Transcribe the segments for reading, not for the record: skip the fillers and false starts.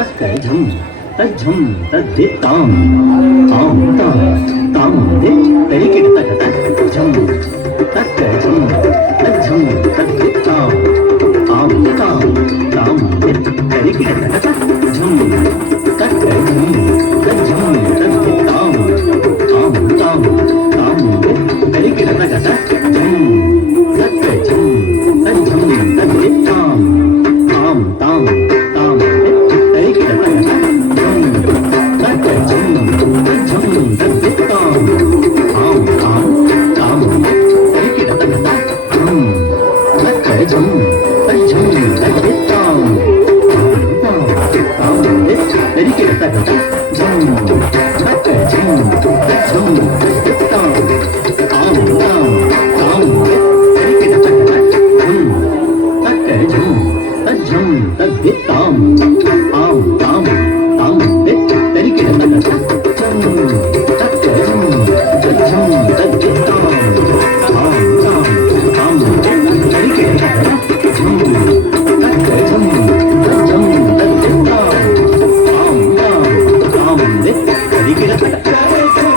तत्कजं तज्जं तद्दित्तां तां तां तां दित् तरिकिडतकतज्जं तत्कजं तज्जं तद्दित्तां तां तां तां दित् तरिकिडतकतज्जं तत्कजं तज्जं तद्दित्तां तां तां तां दित् तरिकिडतकतज्जं तत्कजं तज्जं तद्दित्तां तां तां तां दित् तरिकिडतकतज्जं तत्कजं तज्जं तद्दित्तां तां तां तां दित् तरिकिडतकतज्जं तत्कजं तज्जं तद्दित्तां तां तां दित् तरिकिडतकतज्जं तत्कजं तज्जं तद्दित्तां तां तां तां दित् तरिकिडतकतज्जं तत्कजं तज्जं तद्दित्तां तां तां तां दित् तरिकिडतकतज्जं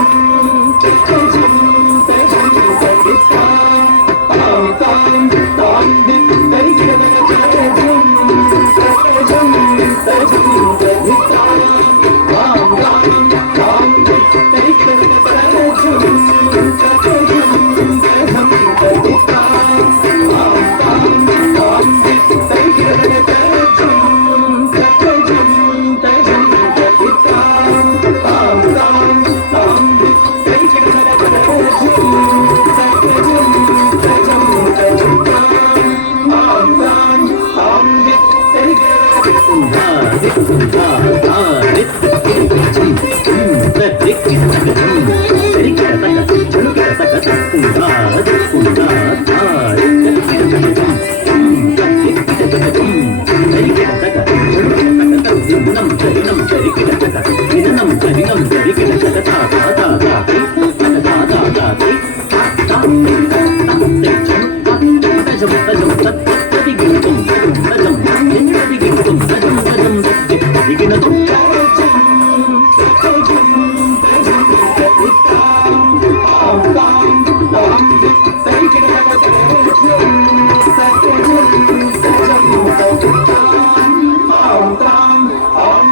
तत्कजं तज्जं तद्दित्तां तां तां तां दित् तरिकिडतकतज्जं तत्कजं तज्जं तद्दित्तां तां तां तां दित् तरिकिडतकतज्जं तत्कजं तज्जं तद्दित्तां तां तां तां दित् तरिकिडतकतज्जं तत्कजं तज्जं तद्दित्तां तां तां तां दित् तरिकिडतकतज्जं तत्कजं तज्जं तद्दित्तां तां तां तां दित्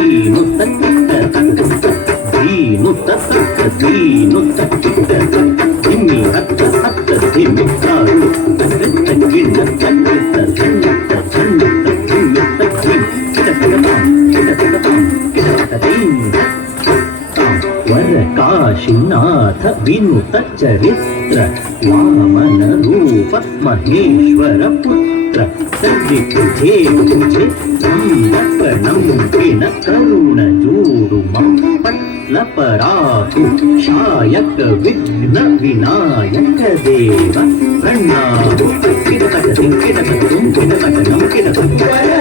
तरिकिडतकतज्जं तत्कजं तज्जं तद्दित्तां तां तां तां दित् तरिकिडतकतज्जं तत्कजं तज्जं तद्दित्तां तां तां तां दित् वरकाशीनाथ विनुत चरित्र वामन रूप महेश्वर पुत्र सद्विपुजे तुझे नम करुण जोडु पट्लपरातु शायक विघ्न विनायक देव प्रणाम किडकटं किडकटं किडकटं किडकटं